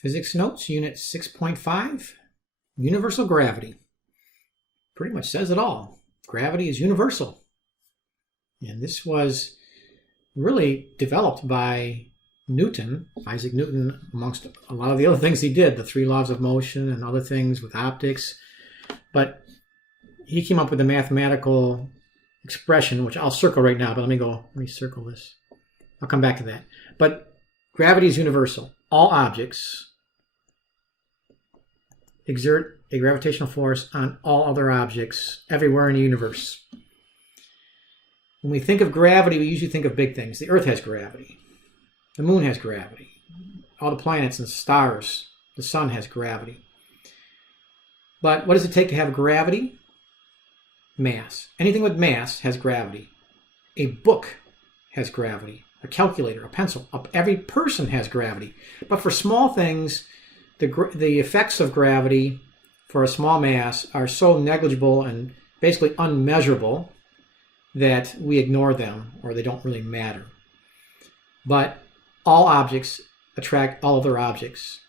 Physics Notes, Unit 6.5, Universal Gravity. Pretty much says it all. Gravity is universal. And this was really developed by Newton, Isaac Newton, amongst a lot of the other things he did, the 3 laws of motion and other things with optics. But he came up with a mathematical expression, which I'll circle right now, but let me circle this. I'll come back to that. But gravity is universal. All objects exert a gravitational force on all other objects everywhere in the universe. When we think of gravity, we usually think of big things. The Earth has gravity. The moon has gravity. All the planets and stars, the sun has gravity. But what does it take to have gravity? Mass. Anything with mass has gravity. A book has gravity. A calculator, a pencil. Every person has gravity. But for small things, the effects of gravity for a small mass are so negligible and basically unmeasurable that we ignore them, or they don't really matter. But all objects attract all other objects.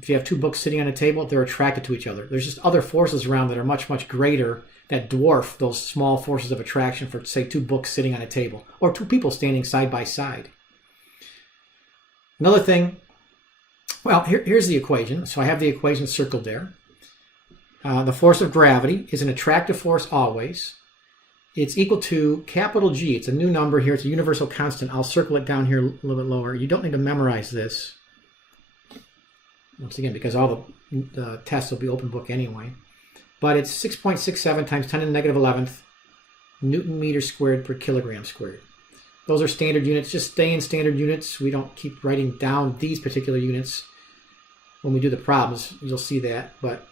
If you have 2 books sitting on a table, they're attracted to each other. There's just other forces around that are much, much greater that dwarf those small forces of attraction for, say, 2 books sitting on a table, or 2 people standing side by side. Another thing, well, here's the equation. So I have the equation circled there. The force of gravity is an attractive force always. It's equal to capital G. It's a new number here. It's a universal constant. I'll circle it down here a little bit lower. You don't need to memorize this. Once again, because all the tests will be open book anyway. But it's 6.67 times 10 to the negative 11th Newton meter squared per kilogram squared. Those are standard units. Just stay in standard units. We don't keep writing down these particular units when we do the problems. You'll see that, but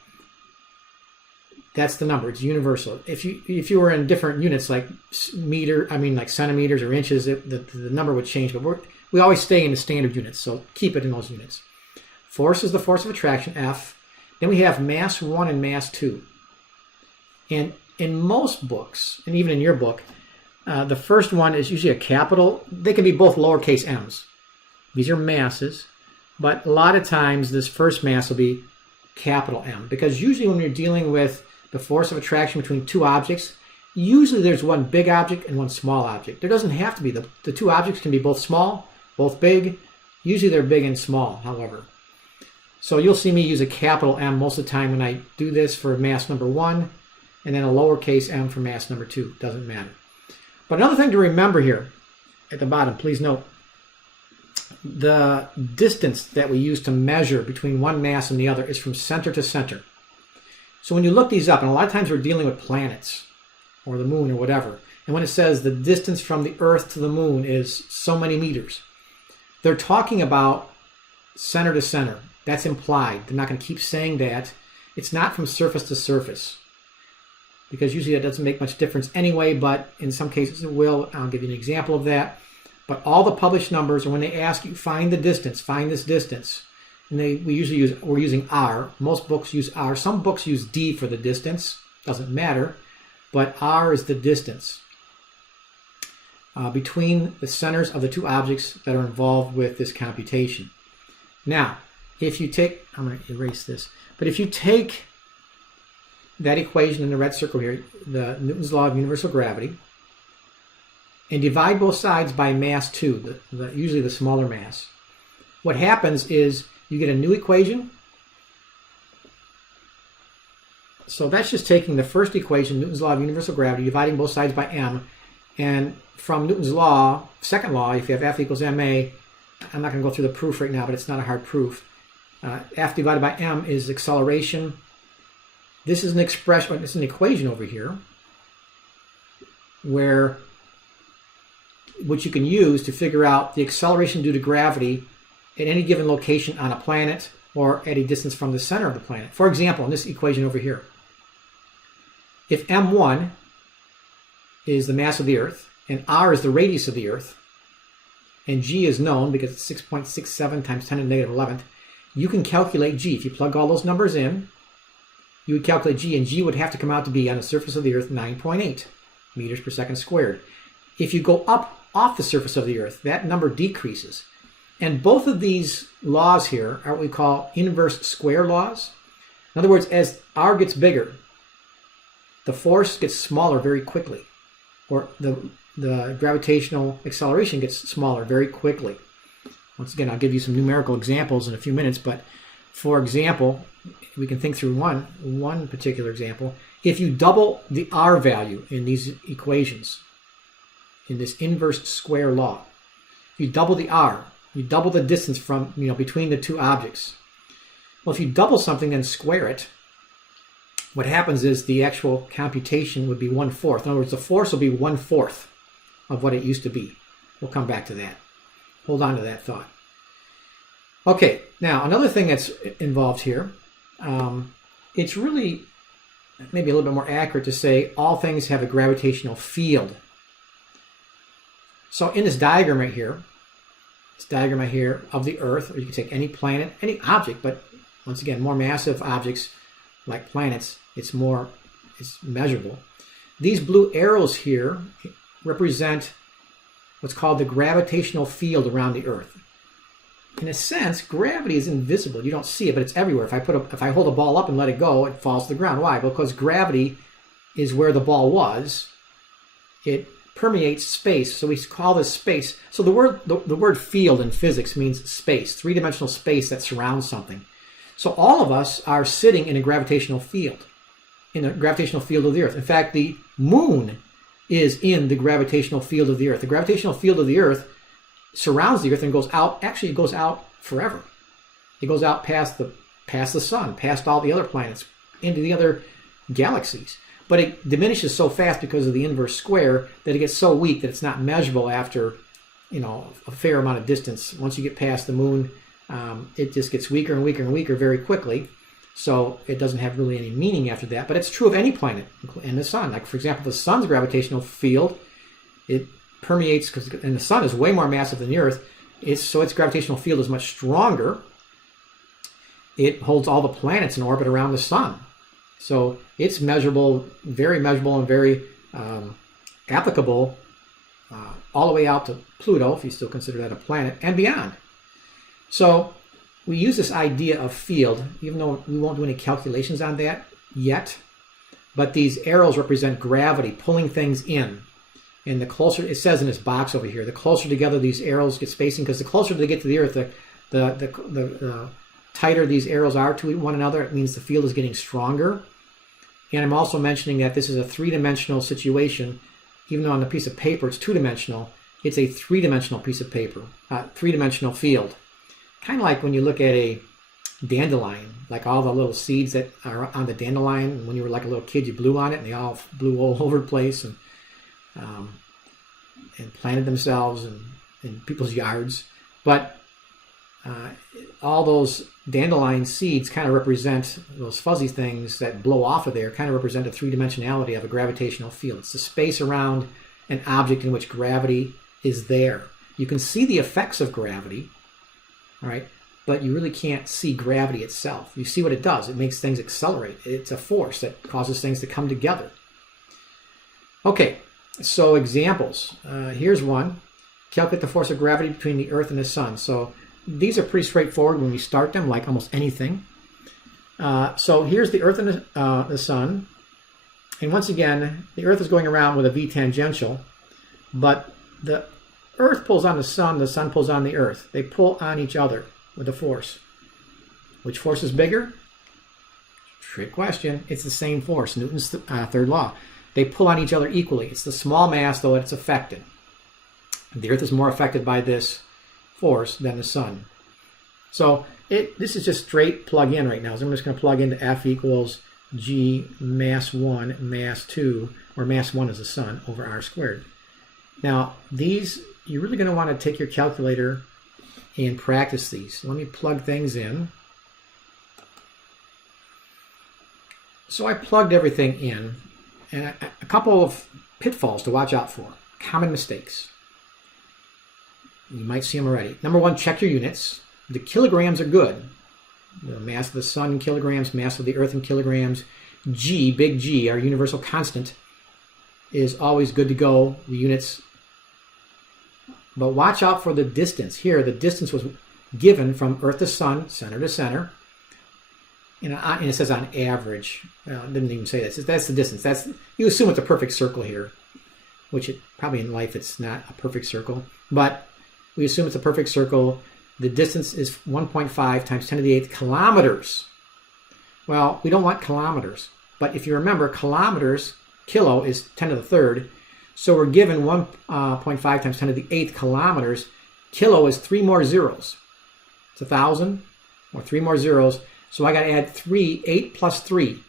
that's the number. It's universal. If you were in different units like like centimeters or inches, the number would change. But we always stay in the standard units, so keep it in those units. Force is the force of attraction, F. Then we have mass 1 and mass 2. And in most books, and even in your book, the first one is usually a capital. They can be both lowercase m's. These are masses, but a lot of times this first mass will be capital M, because usually when you're dealing with the force of attraction between 2 objects, usually there's one big object and one small object. There doesn't have to be. The 2 objects can be both small, both big. Usually they're big and small, however. So you'll see me use a capital M most of the time when I do this for mass number 1, and then a lowercase m for mass number 2. Doesn't matter. But another thing to remember here at the bottom, please note, the distance that we use to measure between one mass and the other is from center to center. So when you look these up, and a lot of times we're dealing with planets or the moon or whatever, and when it says the distance from the Earth to the moon is so many meters, they're talking about center to center. That's implied. They're not going to keep saying that. It's not from surface to surface, because usually that doesn't make much difference anyway, but in some cases it will. I'll give you an example of that. But all the published numbers, and when they ask you, find the distance, find this distance, and we're using R. Most books use R. Some books use D for the distance. Doesn't matter. But R is the distance between the centers of the 2 objects that are involved with this computation. Now, if you take, I'm going to erase this, but if you take that equation in the red circle here, the Newton's law of universal gravity, and divide both sides by mass 2, usually the smaller mass, what happens is you get a new equation. So that's just taking the first equation, Newton's law of universal gravity, dividing both sides by m, and from Newton's law, second law, if you have F equals ma, I'm not going to go through the proof right now, but it's not a hard proof. F divided by m is acceleration. This is an expression, it's an equation over here, which you can use to figure out the acceleration due to gravity at any given location on a planet or at a distance from the center of the planet. For example, in this equation over here, if m1 is the mass of the Earth, and r is the radius of the Earth, and g is known because it's 6.67 times 10 to the negative 11th, you can calculate g. If you plug all those numbers in, you would calculate g, and g would have to come out to be on the surface of the Earth 9.8 meters per second squared. If you go up off the surface of the Earth, that number decreases. And both of these laws here are what we call inverse square laws. In other words, as r gets bigger, the force gets smaller very quickly, or the gravitational acceleration gets smaller very quickly. Once again, I'll give you some numerical examples in a few minutes, but for example, we can think through one particular example. If you double the r value in these equations, in this inverse square law, you double the r, you double the distance from, between the two objects. Well, if you double something and square it, what happens is the actual computation would be 1/4. In other words, the force will be 1/4 of what it used to be. We'll come back to that. Hold on to that thought. Okay, now another thing that's involved here, it's really maybe a little bit more accurate to say all things have a gravitational field. So in this diagram right here, of the Earth, or you can take any planet, any object, but once again, more massive objects like planets, it's measurable. These blue arrows here represent what's called the gravitational field around the Earth. In a sense, gravity is invisible. You don't see it, but it's everywhere. If I hold a ball up and let it go, it falls to the ground. Why? Because gravity is where the ball was. It permeates space, so we call this space. So the word field in physics means space, three-dimensional space that surrounds something. So all of us are sitting in a gravitational field, of the Earth. In fact, the moon is in the gravitational field of the Earth. The gravitational field of the Earth surrounds the Earth and goes out. Actually, it goes out forever. It goes out past the sun, past all the other planets, into the other galaxies. But it diminishes so fast because of the inverse square that it gets so weak that it's not measurable after, a fair amount of distance. Once you get past the moon, it just gets weaker and weaker and weaker very quickly. So it doesn't have really any meaning after that. But it's true of any planet and the sun. Like, for example, the sun's gravitational field, it permeates, and the sun is way more massive than the Earth. So its gravitational field is much stronger. It holds all the planets in orbit around the sun. So it's measurable, and very applicable all the way out to Pluto, if you still consider that a planet, and beyond. So we use this idea of field, even though we won't do any calculations on that yet. But these arrows represent gravity, pulling things in. And the closer, it says in this box over here, the closer together these arrows get spacing, because the closer they get to the Earth, the tighter these arrows are to one another. It means the field is getting stronger. And I'm also mentioning that this is a three-dimensional situation. Even though on the piece of paper it's two-dimensional, it's a three-dimensional piece of paper, three-dimensional field. Kind of like when you look at a dandelion, like all the little seeds that are on the dandelion. When you were like a little kid, you blew on it, and they all blew all over the place and planted themselves in people's yards. But all those dandelion seeds kind of represent, those fuzzy things that blow off of there, kind of represent a three-dimensionality of a gravitational field. It's the space around an object in which gravity is there. You can see the effects of gravity, all right, but you really can't see gravity itself. You see what it does. It makes things accelerate. It's a force that causes things to come together. Okay, so examples. Here's one. Calculate the force of gravity between the Earth and the Sun. So these are pretty straightforward when we start them, like almost anything. So here's the Earth and the Sun. And once again, the Earth is going around with a V tangential, but the Earth pulls on the Sun pulls on the Earth. They pull on each other with a force. Which force is bigger? Trick question. It's the same force, Newton's third law. They pull on each other equally. It's the small mass, though, that's affected. The Earth is more affected by this force than the Sun. So this is just straight plug in right now. So I'm just going to plug into F equals G mass 1 mass 2, where mass 1 is the Sun, over R squared. Now, these, you're really going to want to take your calculator and practice these. Let me plug things in. So I plugged everything in, and a couple of pitfalls to watch out for, common mistakes. You might see them already. Number one, check your units. The kilograms are good. The mass of the Sun in kilograms, mass of the Earth in kilograms. G, big G, our universal constant, is always good to go. The units But watch out for the distance. Here, the distance was given from Earth to Sun, center to center. And it says on average. Well, it didn't even say that. That's the distance. You assume it's a perfect circle here, which probably in life it's not a perfect circle. But we assume it's a perfect circle. The distance is 1.5 times 10 to the 8th kilometers. Well, we don't want kilometers. But if you remember, kilometers, kilo is 10 to the 3rd. So we're given 1.5 times 10 to the 8th kilometers. Kilo is 3 more zeros. It's 1,000, or 3 more zeros. So I got to add 8 plus 3.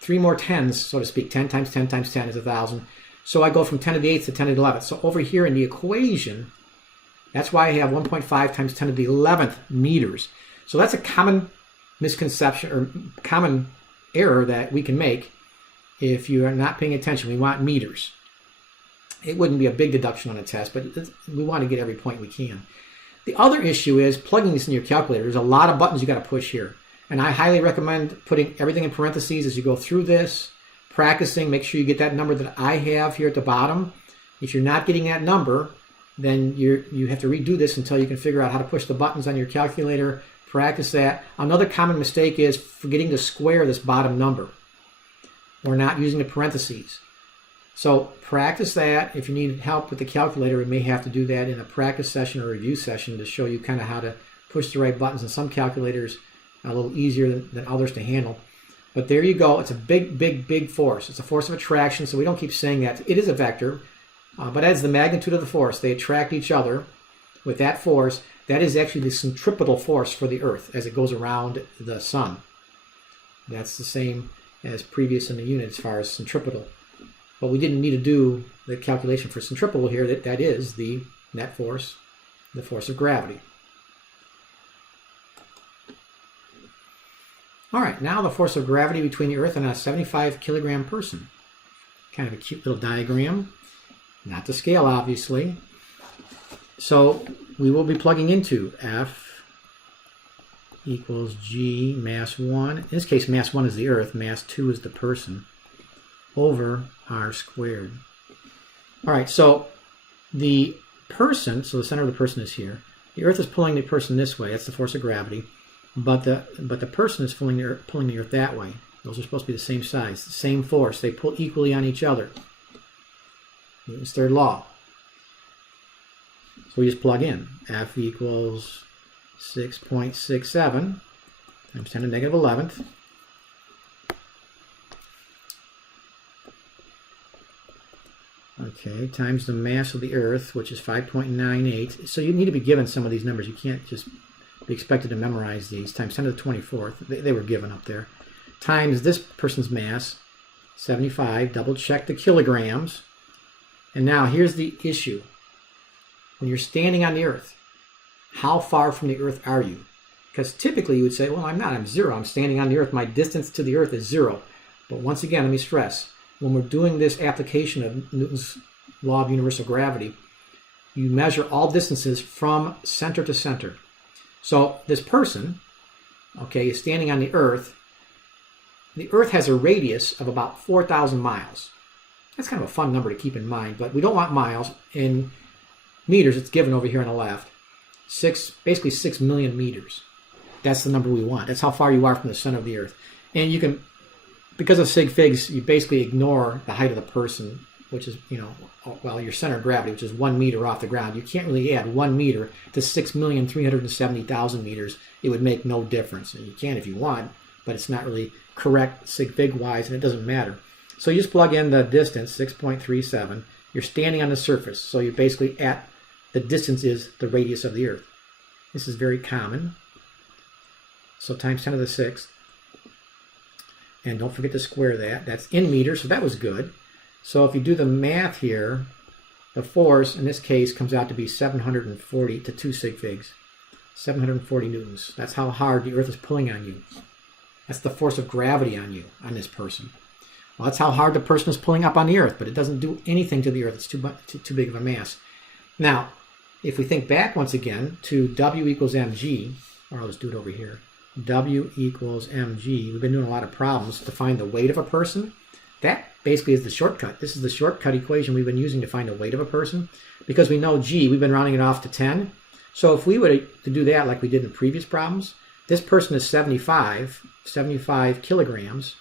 3 more tens, so to speak. 10 times 10 times 10 is 1,000. So I go from 10 to the 8th to 10 to the 11th. So over here in the equation, that's why I have 1.5 times 10 to the 11th meters. So that's a common misconception or common error that we can make if you are not paying attention. We want meters. It wouldn't be a big deduction on a test, but we want to get every point we can. The other issue is plugging this in your calculator. There's a lot of buttons you got to push here. And I highly recommend putting everything in parentheses as you go through this, practicing. Make sure you get that number that I have here at the bottom. If you're not getting that number, then you have to redo this until you can figure out how to push the buttons on your calculator. Practice that. Another common mistake is forgetting to square this bottom number or not using the parentheses. So practice that. If you need help with the calculator, we may have to do that in a practice session or review session to show you kind of how to push the right buttons. And some calculators are a little easier than others to handle. But there you go. It's a big, big, big force. It's a force of attraction, so we don't keep saying that. It is a vector, but as the magnitude of the force, they attract each other with that force. That is actually the centripetal force for the Earth as it goes around the Sun. That's the same as previous in the unit as far as centripetal. But we didn't need to do the calculation for centripetal here. That is the net force, the force of gravity. All right, now the force of gravity between the Earth and a 75 kilogram person. Kind of a cute little diagram. Not to scale, obviously. So we will be plugging into F equals G mass 1. In this case, mass 1 is the Earth, mass 2 is the person, over R squared. All right, so the person, so the center of the person is here. The Earth is pulling the person this way. That's the force of gravity. But the person is pulling the Earth that way. Those are supposed to be the same size, the same force. They pull equally on each other. Newton's third law. So we just plug in. F equals 6.67 times 10 to the negative 11th. Okay, times the mass of the Earth, which is 5.98. So you need to be given some of these numbers. You can't just be expected to memorize these. Times 10 to the 24th. They were given up there. Times this person's mass, 75. Double check the kilograms. And now here's the issue. When you're standing on the Earth, how far from the Earth are you? Because typically you would say, well, I'm not. I'm 0. I'm standing on the Earth. My distance to the Earth is 0. But once again, let me stress, when we're doing this application of Newton's law of universal gravity, you measure all distances from center to center. So this person, okay, is standing on the Earth. The Earth has a radius of about 4,000 miles. That's kind of a fun number to keep in mind, but we don't want miles. In meters, it's given over here on the left. Basically 6 million meters. That's the number we want. That's how far you are from the center of the Earth. And you can, because of sig figs, you basically ignore the height of the person, which is, well, your center of gravity, which is 1 meter off the ground. You can't really add 1 meter to 6,370,000 meters. It would make no difference. And you can if you want, but it's not really correct sig fig wise, and it doesn't matter. So you just plug in the distance, 6.37. You're standing on the surface, so you're basically at the distance is the radius of the Earth. This is very common. So times 10 to the 6th. And don't forget to square that. That's in meters, so that was good. So if you do the math here, the force in this case comes out to be 740 to 2 sig figs. 740 newtons. That's how hard the Earth is pulling on you. That's the force of gravity on you, on this person. Well, that's how hard the person is pulling up on the Earth, but it doesn't do anything to the Earth. It's too big of a mass. Now, if we think back once again to W equals mg, or I'll just do it over here. W equals mg. We've been doing a lot of problems to find the weight of a person. That basically is the shortcut. This is the shortcut equation we've been using to find the weight of a person. Because we know G, we've been rounding it off to 10. So if we were to do that like we did in previous problems, this person is 75 kilograms,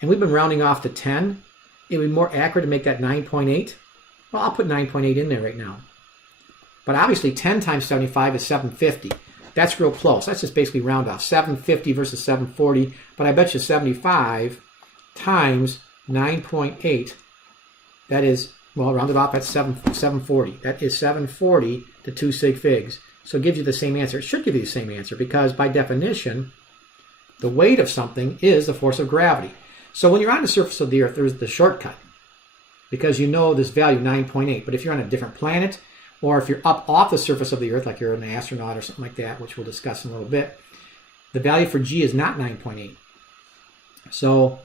and we've been rounding off to 10. It would be more accurate to make that 9.8. Well, I'll put 9.8 in there right now. But obviously 10 times 75 is 750. That's real close. That's just basically round off. 750 versus 740. But I bet you 75 times 9.8, that is, well, rounded off, that's 740. That is 740 to 2 sig figs. So it gives you the same answer. It should give you the same answer because by definition, the weight of something is the force of gravity. So when you're on the surface of the Earth, there's the shortcut because you know this value, 9.8. But if you're on a different planet, or if you're up off the surface of the Earth, like you're an astronaut or something like that, which we'll discuss in a little bit, the value for G is not 9.8. So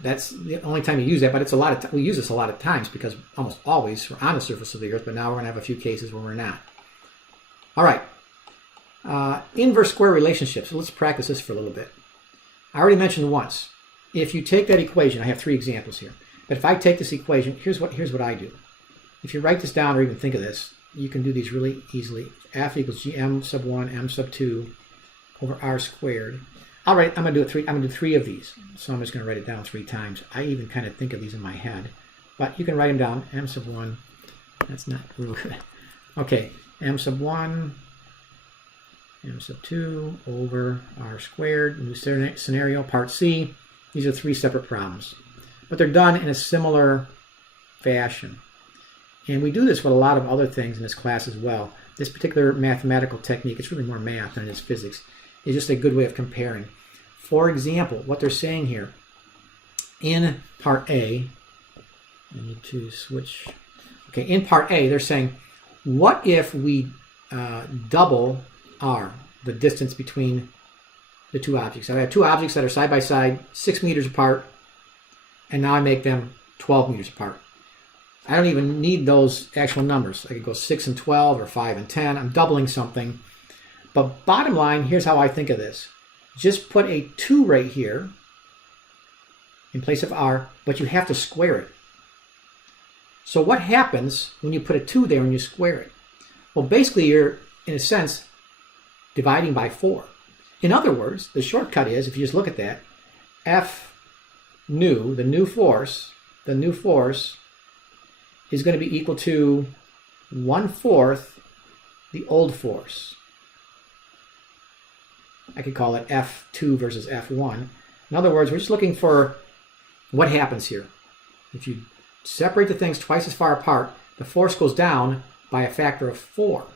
that's the only time you use that, but it's a lot of we use this a lot of times because almost always we're on the surface of the Earth, but now we're going to have a few cases where we're not. All right. Inverse square relationships. So let's practice this for a little bit. I already mentioned once. If you take that equation, I have 3 examples here. But if I take this equation, here's what I do. If you write this down or even think of this, you can do these really easily. F equals gm sub 1 m sub 2 over r squared. All right, I'm going to do 3 of these. So I'm just going to write it down 3 times. I even kind of think of these in my head. But you can write them down. M sub 1. That's not real good. Okay, m sub 1, m sub 2 over r squared. New scenario, part C. These are 3 separate problems. But they're done in a similar fashion. And we do this with a lot of other things in this class as well. This particular mathematical technique, it's really more math than it is physics, is just a good way of comparing. For example, what they're saying here, in part A, I need to switch. Okay, in part A, they're saying, what if we double r, the distance between the 2 objects? I have 2 objects that are side by side, 6 meters apart, and now I make them 12 meters apart. I don't even need those actual numbers. I could go 6 and 12 or 5 and 10. I'm doubling something. But bottom line, here's how I think of this. Just put a 2 right here in place of r, but you have to square it. So what happens when you put a 2 there and you square it? Well, basically you're, in a sense, dividing by 4. In other words, the shortcut is, if you just look at that, F nu, the new force is going to be equal to 1/4 the old force. I could call it F2 versus F1. In other words, we're just looking for what happens here. If you separate the things twice as far apart, the force goes down by a factor of 4.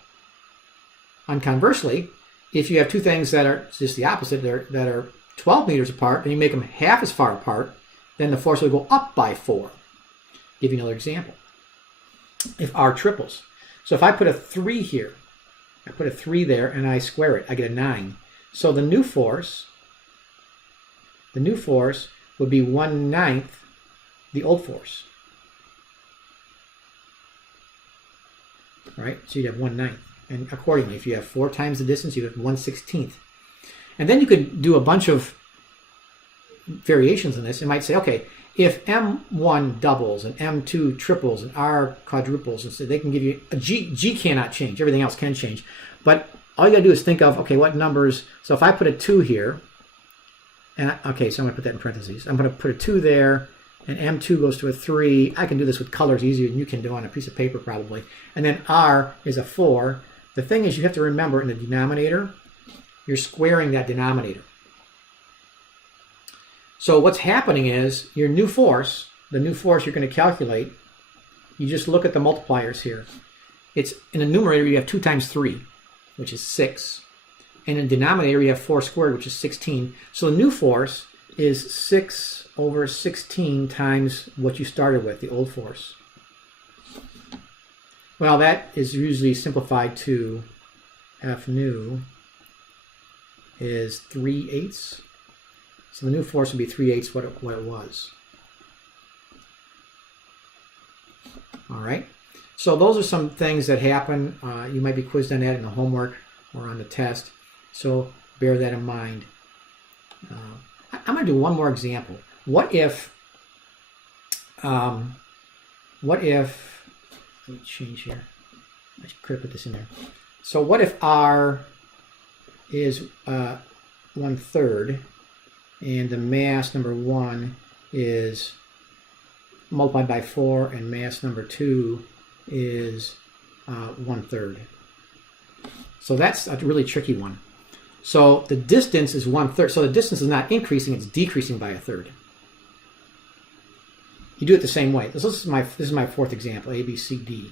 And conversely, if you have 2 things that are just the opposite, that are 12 meters apart, and you make them half as far apart, then the force will go up by 4. Give you another example. If r triples. So if I put a 3 here, I put a 3 there and I square it, I get a 9. So the new force would be 1/9 the old force. All right, so you'd have 1/9. And accordingly, if you have 4 times the distance, you have 1/16. And then you could do a bunch of variations in this. You might say, okay, if M1 doubles and M2 triples and R quadruples, and so they can give you a G cannot change. Everything else can change. But all you got to do is think of, okay, what numbers. So if I put a 2 here, and okay, so I'm going to put that in parentheses. I'm going to put a 2 there, and M2 goes to a 3. I can do this with colors easier than you can do on a piece of paper probably. And then R is a 4. The thing is, you have to remember in the denominator, you're squaring that denominator. So what's happening is your new force, the new force you're going to calculate, you just look at the multipliers here. It's in the numerator you have 2 times 3, which is 6. And in the denominator you have 4 squared, which is 16. So the new force is 6 over 16 times what you started with, the old force. Well, that is usually simplified to F nu is 3/8. So the new force would be 3/8 what it was. All right. So those are some things that happen. You might be quizzed on that in the homework or on the test. So bear that in mind. I'm going to do one more example. What if what if, let me change here. I could have put this in there. So what if R is 1/3 and the mass number 1 is multiplied by 4 and mass number 2 is 1/3. So that's a really tricky one. So the distance is 1/3. So the distance is not increasing, it's decreasing by 1/3. You do it the same way. This is my fourth example, A, B, C, D.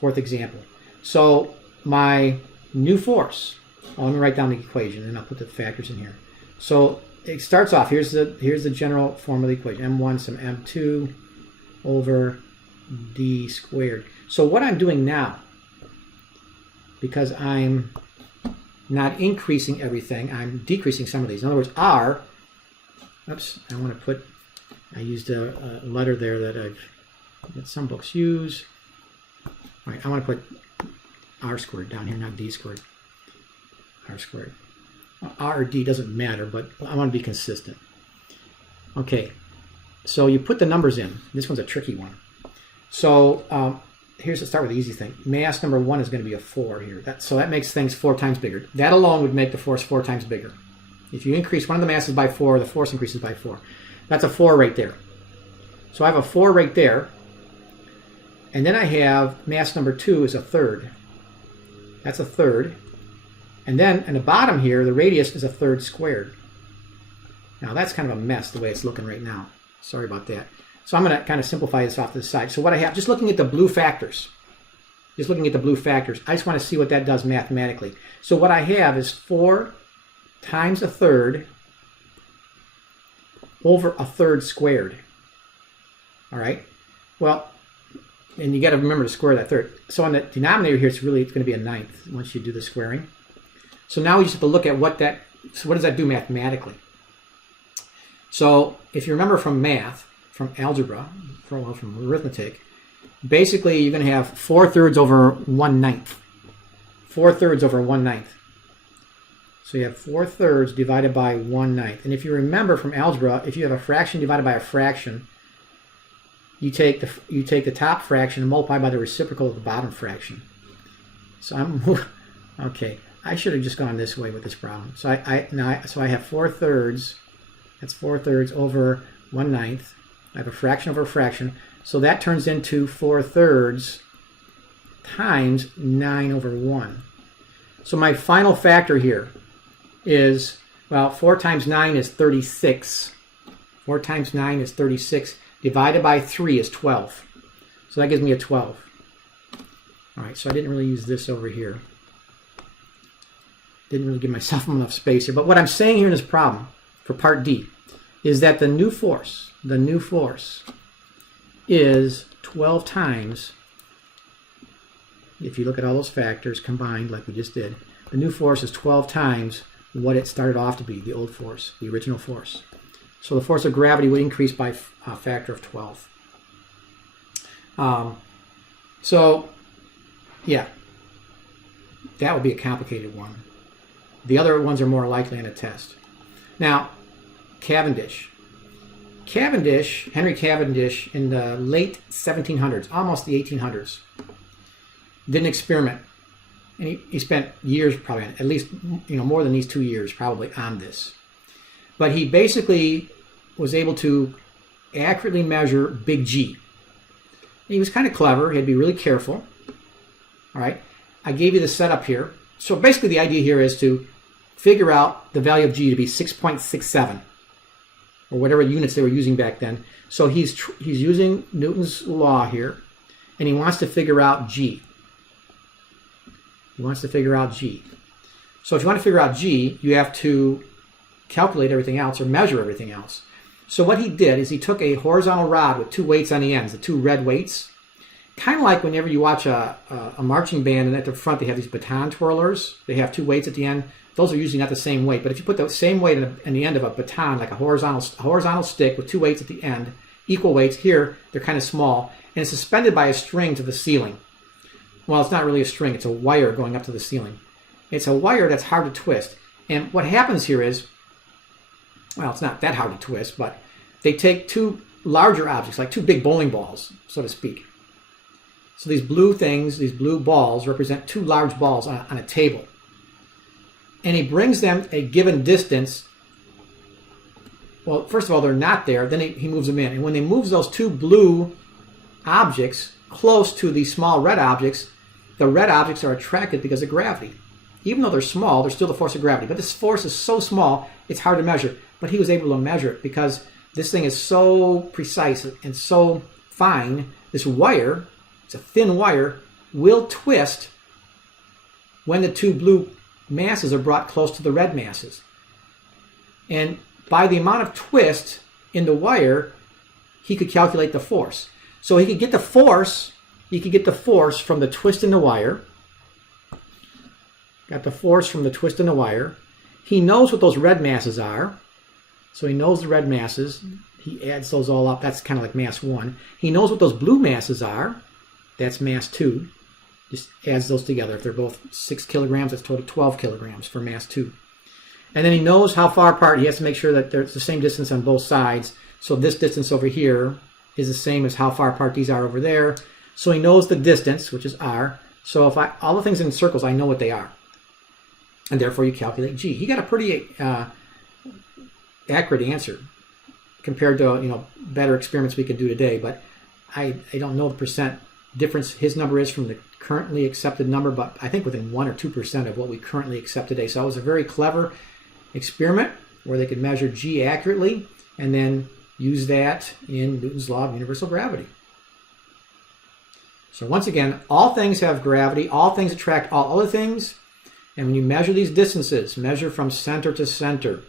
Fourth example. So my new force, let me write down the equation and I'll put the factors in here. So it starts off, here's the general form of the equation, m1 sum m2 over d squared. So what I'm doing now, because I'm not increasing everything, I'm decreasing some of these. In other words, R, oops, I used a letter there that some books use. All right, I want to put R squared down here, not D squared. R squared. R or D doesn't matter, but I want to be consistent. Okay, so you put the numbers in. This one's a tricky one. So let's start with the easy thing. Mass number 1 is going to be a 4 here. So that makes things 4 times bigger. That alone would make the force 4 times bigger. If you increase one of the masses by 4, the force increases by 4. That's a 4 right there. So I have a 4 right there. And then I have mass number 2 is a 1/3. That's a 1/3. And then in the bottom here, the radius is a 1/3 squared. Now that's kind of a mess the way it's looking right now. Sorry about that. So I'm going to kind of simplify this off to the side. So what I have, just looking at the blue factors, I just want to see what that does mathematically. So what I have is 4 times a 1/3 over a 1/3 squared. All right? Well, and you got to remember to square that 1/3. So on the denominator here, it's going to be a 1/9 once you do the squaring. So now we just have to look at what does that do mathematically? So if you remember from math, from algebra, from arithmetic, basically you're going to have 4/3 over 1/9. 4/3 over 1/9. So you have 4/3 divided by 1/9. And if you remember from algebra, if you have a fraction divided by a fraction, you take the top fraction and multiply by the reciprocal of the bottom fraction. So okay. I should have just gone this way with this problem. So I have 4/3. That's 4/3 over 1/9. I have a fraction over a fraction. So that turns into 4/3 times 9 over 1. So my final factor here is, well, 4 times 9 is 36. 4 times 9 is 36. Divided by 3 is 12. So that gives me a 12. All right, so I didn't really use this over here. Didn't really give myself enough space here. But what I'm saying here in this problem, for part D, is that the new force is 12 times, if you look at all those factors combined like we just did, the new force is 12 times what it started off to be, the old force, the original force. So the force of gravity would increase by a factor of 12. So, yeah, that would be a complicated one. The other ones are more likely in a test. Now, Cavendish. Henry Cavendish, in the late 1700s, almost the 1800s, did an experiment. And he spent years probably on it, at least more than these 2 years probably on this. But he basically was able to accurately measure big G. He was kind of clever. He had to be really careful. All right. I gave you the setup here. So basically the idea here is to figure out the value of G to be 6.67 or whatever units they were using back then. So he's using Newton's law here, and he wants to figure out G. He wants to figure out G. So if you want to figure out G, you have to calculate everything else or measure everything else. So what he did is he took a horizontal rod with 2 weights on the ends, the 2 red weights. Kind of like whenever you watch a marching band and at the front they have these baton twirlers. They have 2 weights at the end. Those are usually not the same weight. But if you put the same weight in the end of a baton, like a horizontal stick with 2 weights at the end, equal weights, here they're kind of small, and it's suspended by a string to the ceiling. Well, it's not really a string. It's a wire going up to the ceiling. It's a wire that's hard to twist. And what happens here is, well, it's not that hard to twist, but they take 2 larger objects, like two big bowling balls, so to speak. So these blue things, these blue balls, represent two large balls on a table. And he brings them a given distance. Well, first of all, they're not there. Then he moves them in. And when he moves those two blue objects close to these small red objects, the red objects are attracted because of gravity. Even though they're small, there's still the force of gravity. But this force is so small, it's hard to measure. But he was able to measure it because this thing is so precise and so fine. This wire, it's a thin wire, will twist when the two blue masses are brought close to the red masses. And by the amount of twist in the wire, he could calculate the force. So he could get the force, from the twist in the wire. Got the force from the twist in the wire. He knows what those red masses are. So he knows the red masses. He adds those all up. That's kind of like mass 1. He knows what those blue masses are. That's mass 2. Just adds those together. If they're both 6 kilograms, that's total 12 kilograms for mass 2. And then he knows how far apart. He has to make sure that there's the same distance on both sides. So this distance over here is the same as how far apart these are over there. So he knows the distance, which is r. So if all the things in circles, I know what they are. And therefore you calculate g. He got a pretty accurate answer compared to better experiments we can do today. But I don't know the percent difference his number is from the currently accepted number, but I think within 1 or 2% of what we currently accept today. So it was a very clever experiment where they could measure g accurately and then use that in Newton's law of universal gravity. So once again, all things have gravity, all things attract all other things, and when you measure these distances, measure from center to center.